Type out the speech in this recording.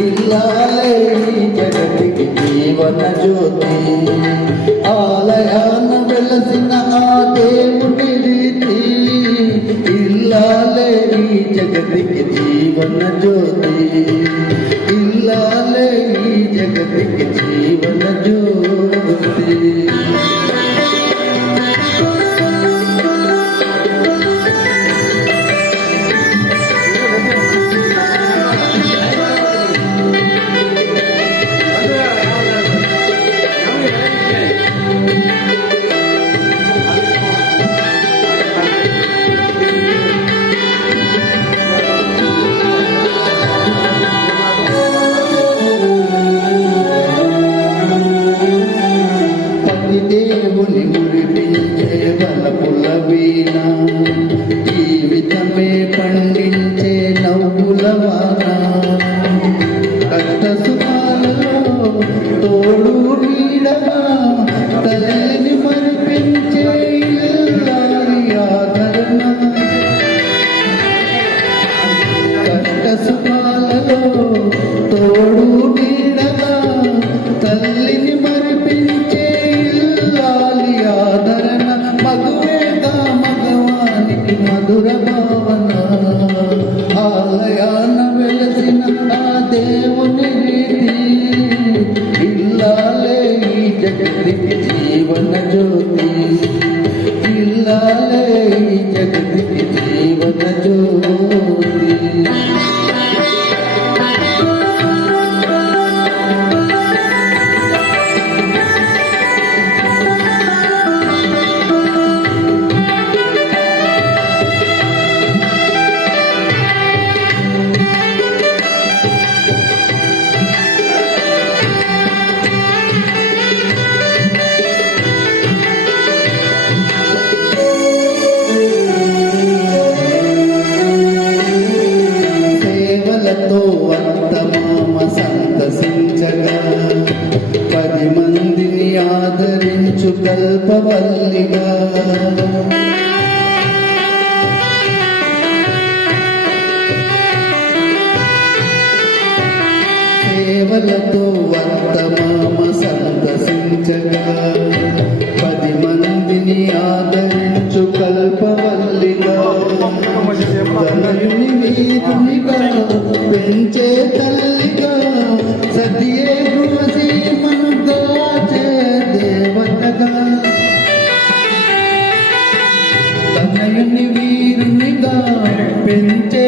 ఇల్లాలే జగతికి జీవన జ్యోతి ఆలయాన వెలసిన ఆ దేవుని రీతి ఇల్లాలే జగతికి జీవన జ్యోతి ఇల్లాలే జగతికి జీవన జ్యోతి దేవుని మురిపించే వలపుల వీణ జీవితమే పండించే నవ్వుల వాన కష్ట సుఖాలలో తోడు నీడగా తల్లిని మరిపించే ఇల్లాలి ఆదరణ కష్ట సుఖాలలో తోడు నీడగా తల్లిని మరిపించే మధుర భావన ఆలయాన వెలసిన ఆ దేవుని రీతి ఇల్లాలే జగతికి జీవన జ్యోతి ఇల్లాలే జగతికి జీవన జ్యోతి వర్తమామ సంతసించగా 10 మందిని ఆదరించు కల్పవల్లిగా సేవలతో వర్తమామ సంతసించగా 10 మందిని ఆదరించు కల్పవల్లిగా ధనుని వీరునిగా పెంచే తల్లిగా సతియే భూసీమను దాచే దేవతగా తనయుని వీరునిగా పెంచే